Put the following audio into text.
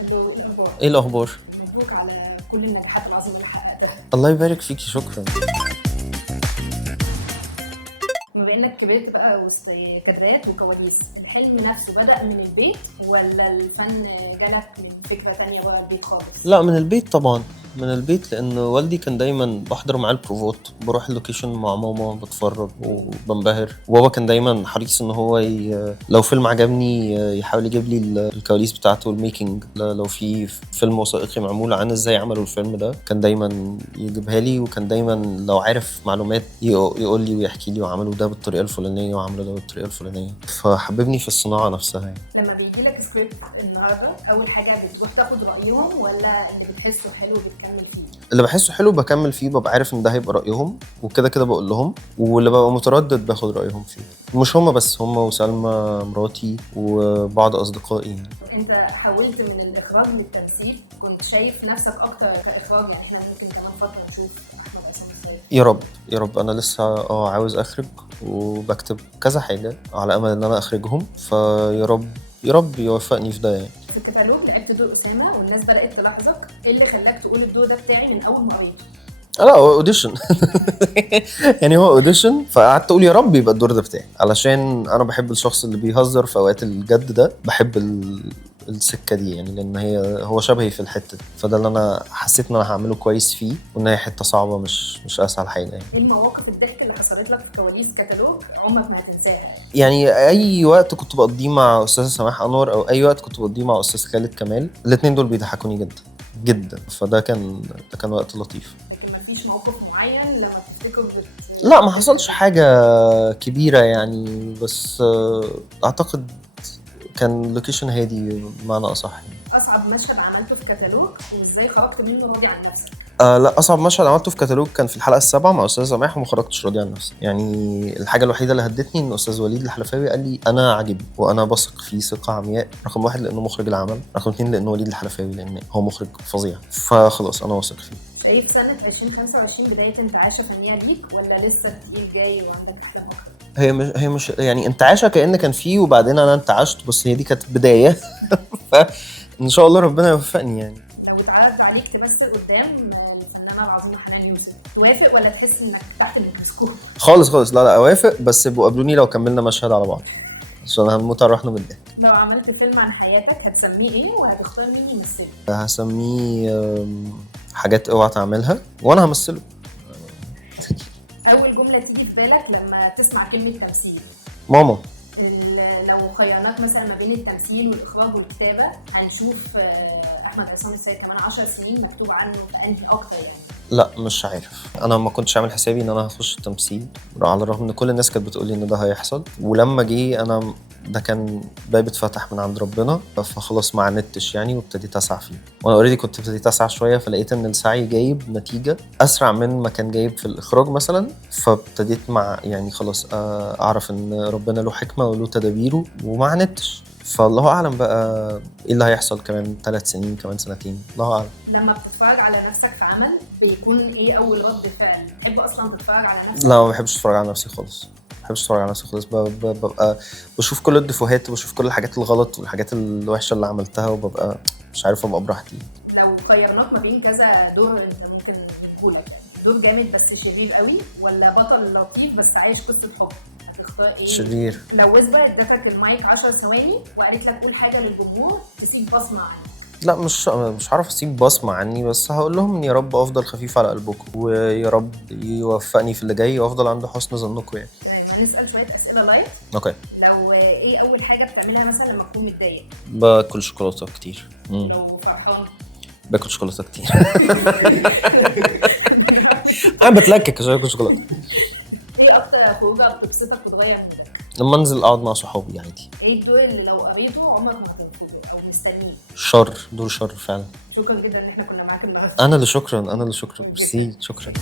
الو، ايه الاخبار؟ ايه الاخبار؟ مبروك على كل النجاحات العظيمه اللي حققتها. الله يبارك فيكي، شكرا. بما انك كبرت بقى وسط كادرات وكواليس، الحلم نفسه بدأ من البيت ولا الفن جالك من فكره تانية بقى البيت خالص؟ لا، من البيت طبعا. من البيت، لان والدي كان دايما بحضر معاه البروفات، بروح اللوكيشن مع ماما بتفرج وبنبهر. وبابا كان دايما حريص ان هو لو فيلم عجبني يحاول يجيب لي الكواليس بتاعته والميكنج. لو في فيلم وثائقي معمول عن ازاي عملوا الفيلم ده كان دايما يجيبها لي. وكان دايما لو عارف معلومات يقول لي ويحكي لي، وعملوا ده بالطريقه الفلانيه وعملوا ده بالطريقه الفلانيه. فحببني في الصناعه نفسها يعني. لما بيجي لك سكريبت النهارده، اول حاجه بتروح تاخد رايهم ولا اللي بتحسه حلو بتكمل فيه؟ اللي بحسه حلو بكمل فيه، ببقى عارف ان ده هيبقى رأيهم، وكده كده بقول لهم. واللي ببقى متردد باخد رأيهم فيه. مش هما بس، هما وسلمى مراتي وبعض أصدقائي يعني. انت حولت من الاخراج للتمثيل، كنت شايف نفسك اكتر كاخراج؟ يعني احنا ممكن كمان فتره نشوف احمد عصام ازاي. يا رب يا رب، أنا لسه عاوز أخرج وبكتب كذا حاجة على أمل إن أنا أخرجهم. فيا رب يا رب يوفقني في ده يعني. في الكتالوج لعبت دور اسامه والناس بدات تلاحظك، ايه اللي خلاك تقول الدور ده بتاعي من اول ما قريته؟ لا، هو اوديشن. يعني هو اوديشن، فقعدت اقول يا رب يبقى الدور ده بتاعي، علشان انا بحب الشخص اللي بيهزر في اوقات الجد ده. بحب السكه دي يعني، لان هو شبهي في الحته دي. فده اللي انا حسيت ان انا هعمله كويس فيه، وان هي حته صعبه، مش اسهل حاجه يعني. ايه المواقف الضحك اللي حصلت لك في كواليس كتالوج عمرك ما هتنساها؟ يعني اي وقت كنت بقضيه مع استاذه سماح انور، او اي وقت كنت بقضيه مع استاذ خالد كمال، الاثنين دول بيضحكوني جدا جدا. ده كان وقت لطيف. لكن مفيش موقف معين لما تفتكر لا، ما حصلش حاجة كبيرة يعني، بس أعتقد كان لوكيشن هادي بمعنى أصح يعني. اصعب مشهد عملته في كتالوج وازاي خرجت منه راضي عن نفسك؟ لا، أصعب مشهد عملته في كتالوج كان في الحلقة السابعة مع أستاذ سماح، وما خرجتش راضي عن نفسي يعني. الحاجة الوحيدة اللي هدتني إن أستاذ وليد الحلفاوي قال لي أنا عاجبني وأنا بثق فيه ثقة عمياء. رقم واحد لأنه مخرج العمل، رقم اتنين لأنه وليد الحلفاوي لأن هو مخرج فظيع. فخلاص أنا واثق فيه. شايف سنة 2025 بداية انتعاشة فنية ليك ولا لسه التقيل جاي وعندك أحلام أكتر؟ هي مش يعني انتعاشة كأن كان فيه وبعدين أنا انتعشت، بس هي دي كانت بداية. فإن شاء الله ربنا يوفقني يعني. لو اتعرض عليك تمثل قدام الفنانة العظيمة حنان يوسف، توافق ولا تحس إنك تحت الميكروسكوب؟ خالص خالص، لا لا، اوافق، بس يبقوا قابلوني لو كملنا مشهد على بعض، عشان هنموت على روحنا من الضحك. لو عملت فيلم عن حياتك هتسميه إيه وهتختار مين يمثله؟ هسميه حاجات اوعى تعملها، وانا همثله. أول جملة تيجي في بالك لما تسمع كلمة تمثيل؟ ماما. لو خيرناك مثلا ما بين التمثيل والإخراج والكتابة، هنشوف أحمد عصام السيد كمان 10 سنين مكتوب عنه بأنهي أكتر يعني؟ لا، مش عارف. انا ما كنتش عامل حسابي ان انا هخش التمثيل، على الرغم ان كل الناس كانت بتقولي ان ده هيحصل. ولما جه انا، ده كان باب اتفتح من عند ربنا، فخلاص ما عندتش يعني، وابتديت اسعى فيه. وانا اوريدي كنت ابتديت اسعى شويه، فلقيت ان السعي جايب نتيجه اسرع من ما كان جايب في الاخراج مثلا. فابتديت مع يعني خلاص اعرف ان ربنا له حكمه وله تدابيره، وما عندتش. فالله اعلم بقى ايه اللي هيحصل كمان 3 سنين، كمان سنتين، الله اعلم. لما بتتفرج على نفسك في عمل بيكون ايه اول رد فعل؟ تحب اصلا تتفرج على نفسك؟ لا، ما بحبش اتفرج على نفسي خالص. ما بحبش اتفرج على نفسي خالص. ببقى بشوف كل الدفوهات، وبشوف كل الحاجات الغلط والحاجات الوحشه اللي عملتها، وببقى مش عارف ابقى براحتي. لو خيرناك ما بين كذا دور انت ممكن يجيبهولك، دور جامد بس شرير قوي، ولا بطل لطيف بس عايش قصه حب، هتختار ايه؟ شرير. لو وزبه ادتك المايك 10 ثواني وقالت لك قول حاجه للجمهور تسيب بصمه عنك؟ لا، مش هعرف اسيب بصمه عني، بس هقول لهم يا رب افضل خفيف على قلبكم، ويا رب يوفقني في اللي جاي، وافضل عند حسن ظنكم يعني. هنسال شويه اسئله لايت. اوكي. لو ايه اول حاجه بتعملها مثلا لما تكون متضايق؟ باكل شوكولاته كتير. لو فرحان؟ باكل شوكولاته كتير. انا بتلكك عشان اكل شوكولاته. ايه اكتر خروجه بتبسطك وتغير مودك؟ لما انزل اقعد مع صحابي عادي. ايه الدور اللي لو قريته عمرك ما هتنتظر او مستنيه؟ دور شر فعلا. شكرا جدا ان احنا كنا معاك النهارده. انا اللي شكرا ميرسي، شكرا.